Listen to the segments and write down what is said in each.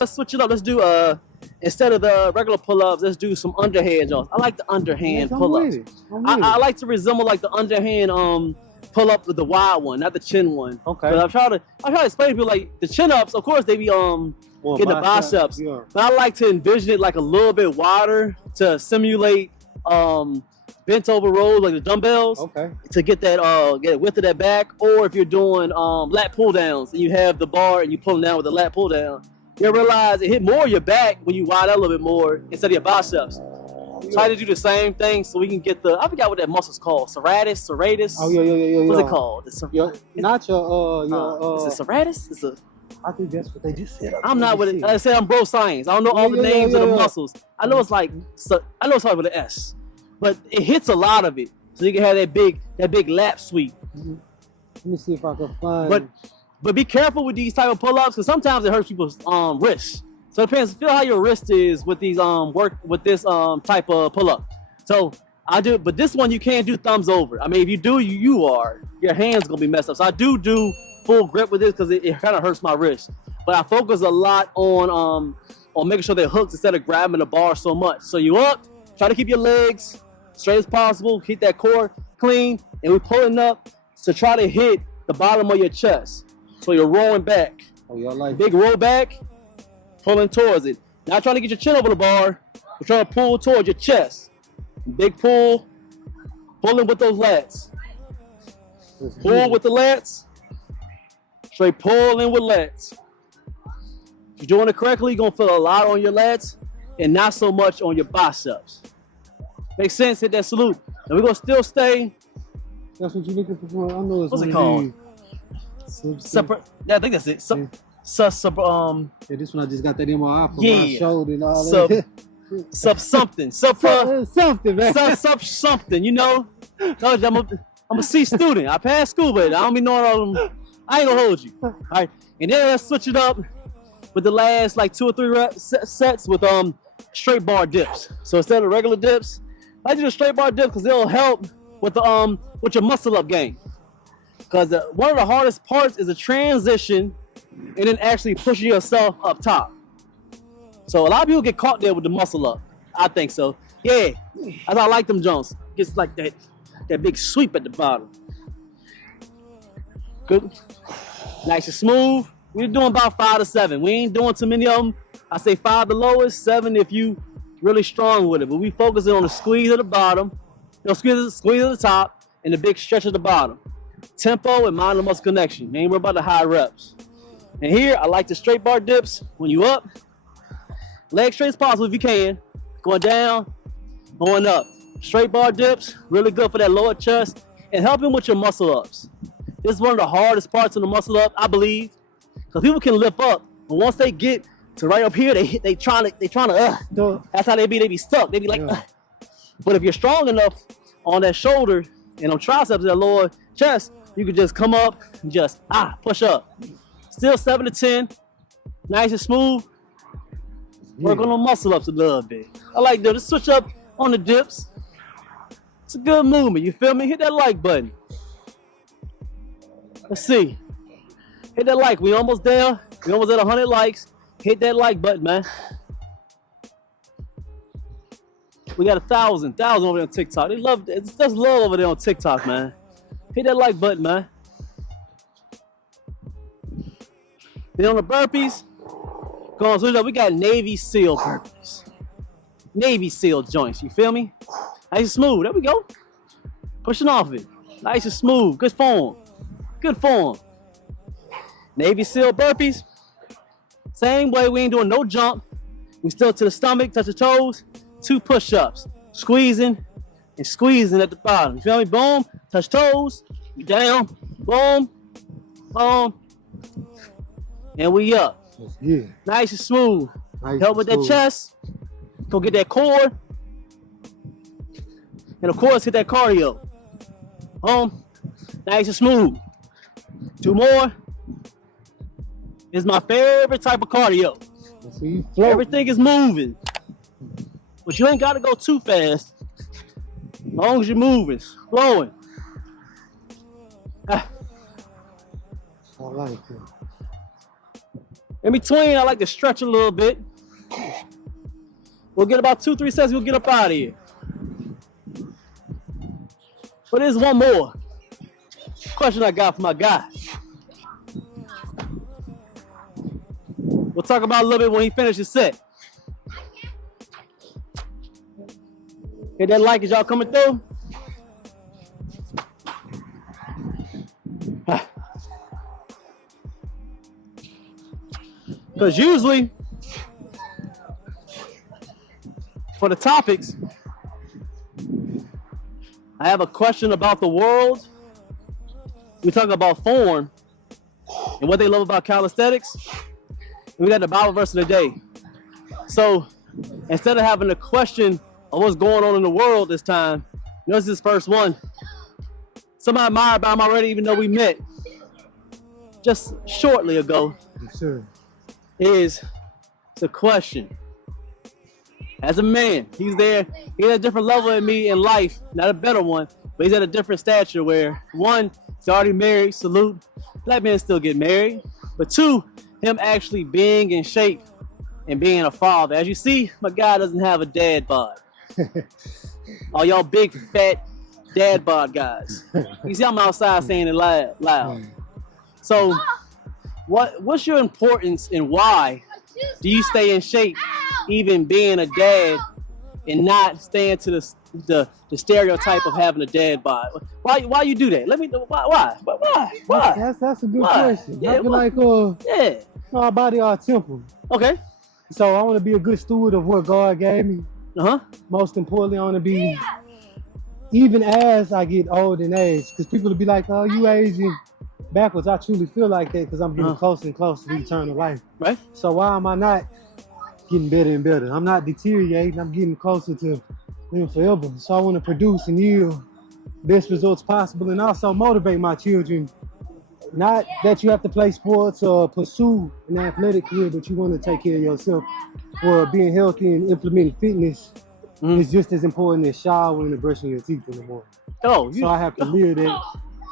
let's switch it up. Let's do instead of the regular pull-ups, let's do some underhand jumps. I like the underhand pull-ups. I like to resemble like the underhand pull-up with the wide one, not the chin one. Okay. But I try to explain to people like the chin-ups. Of course, they be getting the biceps, yeah. But I like to envision it like a little bit wider to simulate bent over rows like the dumbbells. Okay. To get that get width of that back, or if you're doing lat pull downs and you have the bar and you pull them down with the lat pull down, you realize it hit more your back when you wide out a little bit more instead of your biceps. Yeah. Try to do the same thing so we can get the, I forgot what that muscle's called, serratus. Oh yeah. What's it called? It's not your is it serratus? It's a. I think that's what they just said. I'm not with it. I said I'm bro science. I don't know all the names of the muscles. I know it's like, I know it's hard with an S, but it hits a lot of it, so you can have that big lap sweep. Mm-hmm. Let me see if I can find. But be careful with these type of pull-ups because sometimes it hurts people's wrists. So it depends. Feel how your wrist is with these this type of pull-up. So I do, but this one you can't do thumbs over. I mean, if you do, your hands gonna be messed up. So I do full grip with this because it kind of hurts my wrist. But I focus a lot on making sure they're hooked instead of grabbing the bar so much. So you up, try to keep your legs straight as possible, keep that core clean, and we're pulling up to try to hit the bottom of your chest. So you're rolling back. Oh, y'all like big roll back, pulling towards it. Not trying to get your chin over the bar, we're trying to pull towards your chest. Big pull, pulling with those lats. Pull with the lats. Straight pull in with lats. If you're doing it correctly, you're gonna feel a lot on your lats and not so much on your biceps. Makes sense? Hit that salute. And we're gonna still stay. That's what you're looking for. I know it's what's it called? Yeah, I think that's it. Yeah, this one I just got that in my eye for my shoulder and all that. Something, man. Something, you know. I'm a C student. I passed school, but I don't be knowing all them. I ain't gonna hold you. All right, and then let's switch it up with the last like 2 or 3 sets with straight bar dips. So instead of regular dips, I do the straight bar dip because it'll help with the with your muscle up game. Because one of the hardest parts is a transition and then actually pushing yourself up top. So a lot of people get caught there with the muscle up. I think so. Yeah, that's how I like them jumps. Gets like that big sweep at the bottom. Good. Nice and smooth. We're doing about 5 to 7. We ain't doing too many of them. I say 5 the lowest, 7 if you really strong with it. But we focusing on the squeeze at the bottom, squeeze at the top, and the big stretch at the bottom. Tempo and mind the muscle connection. Ain't worried about the high reps. And here, I like the straight bar dips. When you up, leg straight as possible if you can. Going down, going up. Straight bar dips, really good for that lower chest and helping with your muscle ups. This is one of the hardest parts of the muscle up, I believe, because people can lift up, but once they get to right up here, they trying to. That's how they be stuck. They be like, But if you're strong enough on that shoulder and on triceps, that lower chest, you can just come up and just push up. Still 7 to 10, nice and smooth. Work on the muscle ups a little bit. I like to switch up on the dips. It's a good movement. You feel me? Hit that like button. Let's see. Hit that like. We almost there. We almost at 100 likes. Hit that like button, man. We got 1,000 over there on TikTok. They love it. There's love over there on TikTok, man. Hit that like button, man. Then on the burpees, go on, switch up. We got Navy SEAL burpees. Navy SEAL joints. You feel me? Nice and smooth. There we go. Pushing off it. Nice and smooth. Good form. Good form. Navy SEAL burpees. Same way. We ain't doing no jump. We still to the stomach, touch the toes. 2 push-ups. Squeezing and squeezing at the bottom. You feel me? Boom. Touch toes. We down. Boom. Boom. And we up. Yeah. Nice and smooth. Help with that chest. Go get that core. And of course, hit that cardio. Boom. Nice and smooth. 2 more. It's my favorite type of cardio. Everything is moving. But you ain't got to go too fast. As long as you're moving, flowing. I like it. In between, I like to stretch a little bit. We'll get about 2-3 sets, we'll get up out of here. But there's one more question I got for my guys. We'll talk about it a little bit when he finishes his set. Hit that like as y'all coming through. Because usually, for the topics, I have a question about the world. We talk about form and what they love about calisthenics. And we got the Bible verse of the day. So instead of having a question of what's going on in the world this time, notice this first one. Somebody I admire about him already, even though we met just shortly ago. Sure. Is the question. As a man, he's there. He's at a different level than me in life, not a better one, but he's at a different stature where, one, he's already married, salute. Black men still get married. But two, him actually being in shape and being a father. As you see, my guy doesn't have a dad bod. All y'all big, fat dad bod guys. You see, I'm outside saying it loud. So, what's your importance and why do you stay in shape, even being a dad, and not staying to the stereotype of having a dad bod? Why you do that? Let me know why? That's a good question. Yeah, I feel like our body, our temple. Okay. So I want to be a good steward of what God gave me. Most importantly, I want to be, even as I get old in age, because people will be like, "Oh, you aging backwards." I truly feel like that because I'm getting closer and closer to eternal life. Right. So why am I not getting better and better? I'm not deteriorating. I'm getting closer to living forever. So I want to produce and yield best results possible, and also motivate my children. Not that you have to play sports or pursue an athletic career, but you want to take care of yourself. Or being healthy and implementing fitness is just as important as showering and brushing your teeth in the morning. So I have to live that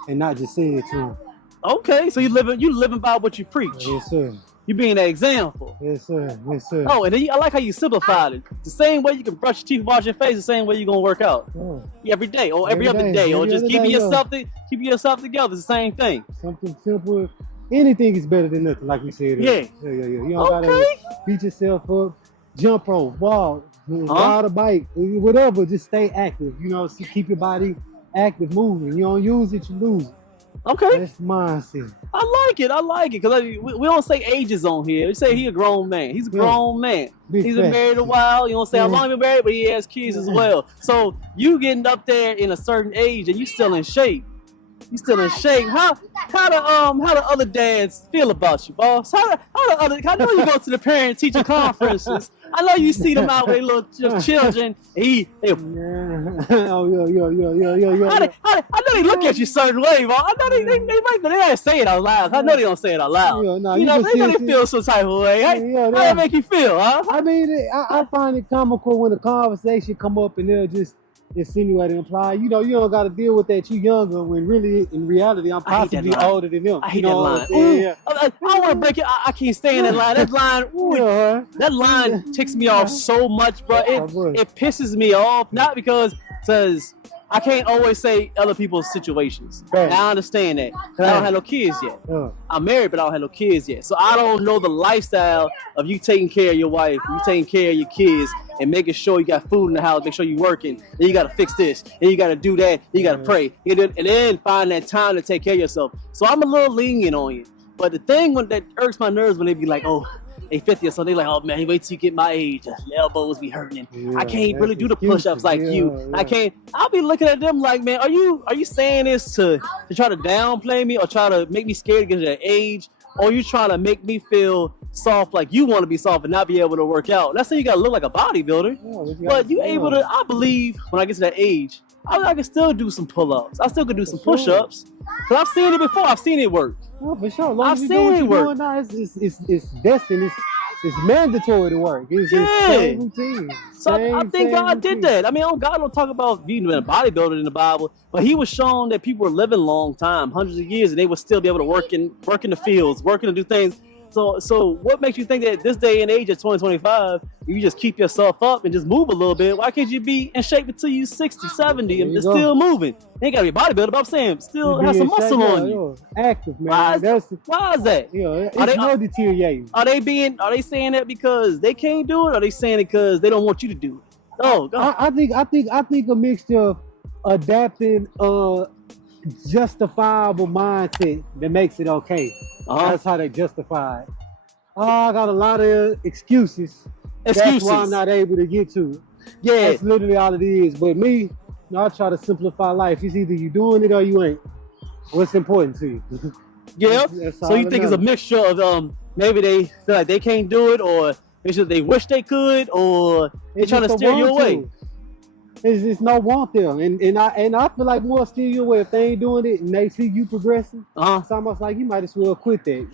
and not just say it to them. Okay, so you living by what you preach. Yes, sir. You being that example. Yes, sir. Yes, sir. Oh, and then I like how you simplified it. The same way you can brush your teeth, wash your face, the same way you're gonna work out. Every day, or every other day, or just keeping yourself together. It's the same thing. Something simple. Anything is better than nothing, like we said. Yeah. You don't gotta beat yourself up, jump rope, walk, ride a bike, whatever. Just stay active. Keep your body active, moving. You don't use it, you lose it. Okay. That's mindset. I like it. Because we don't say ages on here. We say he a grown man. He's a grown man. He's been married a while. You don't say how long he been married, but he has kids as well. So you getting up there in a certain age and you still in shape. How the other dads feel about you, boss? I know you go to the parent teacher conferences. I know you see them out with their little children. I know they look at you a certain way, bro. I know they don't say it out loud. I know they don't say it out loud. They know they feel some type of way. How that make you feel, huh? I mean, I find it comical when the conversation come up and they'll just insinuate and imply, you don't got to deal with that. You younger, when really, in reality, I'm possibly older than them. I hate that line. I don't want to break it. I can't stand that line. That line ticks me off so much, bro. It pisses me off. Not because I can't always say other people's situations. Right. I understand that because I don't have no kids yet. I'm married, but I don't have no kids yet. So I don't know the lifestyle of you taking care of your wife, you taking care of your kids, and making sure you got food in the house, make sure you working, and you got to fix this, and you got to do that, and you got to pray, and then find that time to take care of yourself. So I'm a little lenient on you. But the thing that irks my nerves when they be like, oh, they 50 or so, they like, oh man, wait till you get my age. The elbows be hurting. I can't really do the push-ups like you. I can't. I'll be looking at them like, man, are you saying this to try to downplay me or try to make me scared to get to that age? Or you trying to make me feel soft like you want to be soft and not be able to work out? That's how you got to look like a bodybuilder. But you able to, I believe, when I get to that age, I can still do some pull-ups. I still can do some push-ups. Because I've seen it before. I've seen it work. Oh, for sure. I've seen it work. Now, it's destined. It's mandatory to work. It's just routine. So I think God did that. I mean, God don't talk about being a bodybuilder in the Bible, but he was shown that people were living long time, hundreds of years, and they would still be able to work in the fields, working to do things. So what makes you think that this day and age of 2025, you just keep yourself up and just move a little bit? Why can't you be in shape until you 60, 70 and still moving? You ain't got to be a bodybuilder, but I'm saying still have some muscle on you. Active, man. Why is that? It's no deteriorating. Are they saying that because they can't do it, or are they saying it because they don't want you to do it? Oh, God. I think a mixture of adapting justifiable mindset that makes it okay. That's how they justify it. I got a lot of excuses. That's why I'm not able to get to it. Yeah. That's literally all it is. But me, I try to simplify life. It's either you doing it or you ain't. What's important to you? Yeah. So you think it's a mixture of maybe they feel like they can't do it, or they wish they could, or they're trying to steer you away? It's no want there, and I feel like more steer you away if they ain't doing it and they see you progressing. It's almost like you might as well quit that.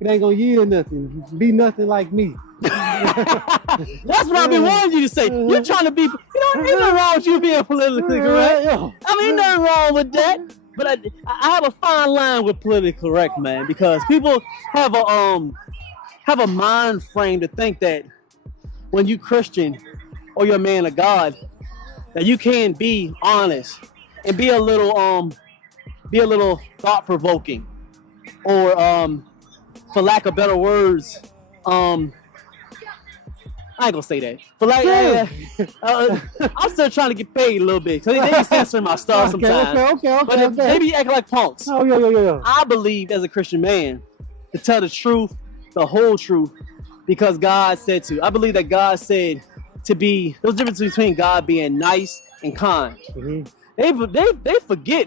It ain't gonna yield nothing. Be nothing like me. That's what I've been wanting you to say. You're trying to be, ain't nothing wrong with you being politically correct. I mean, nothing wrong with that. But I have a fine line with politically correct, man, because people have a mind frame to think that when you Christian or you're a man of God, that you can be honest and be a little thought provoking, or for lack of better words, I ain't gonna say that. For like, I'm still trying to get paid a little bit, so they be censoring my stuff sometimes. But they be acting like punks. Yeah. I believe as a Christian man to tell the truth, the whole truth, because God said to. I believe that God said to be. There's a difference between God being nice and kind. They forget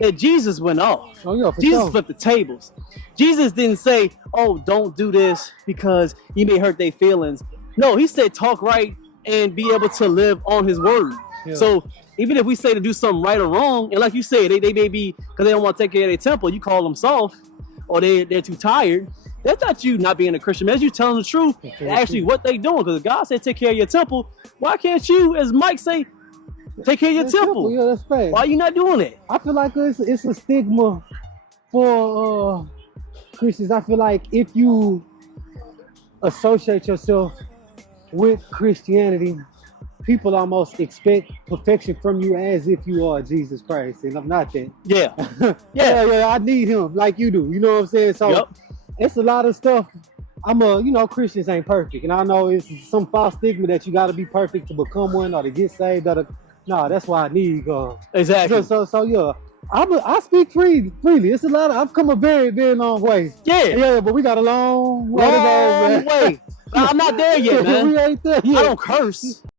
that Jesus went off. Jesus flipped the tables. Jesus didn't say, "Oh, don't do this because you may hurt their feelings." No, he said talk right and be able to live on his word. So even if we say to do something right or wrong, and like you said, they may be because they don't want to take care of their temple, you call them soft, or they're too tired. That's not you not being a Christian, man. That's you telling the truth. Actually, what they doing? Because God said take care of your temple. Why can't you, as Mike say, take care of your temple? Yeah, that's fair. Why are you not doing it? I feel like it's a stigma for Christians. I feel like if you associate yourself with Christianity, people almost expect perfection from you as if you are Jesus Christ, and I'm not that. Yeah. I need him like you do. You know what I'm saying? So it's a lot of stuff. Christians ain't perfect, and I know it's some false stigma that you got to be perfect to become one or to get saved. No, that's why I need God. Exactly. So yeah. I speak freely. It's a lot. I've come a very, very long way. Yeah, but we got a long way to go, man. I'm not there yet, man. We ain't there yet. I don't curse.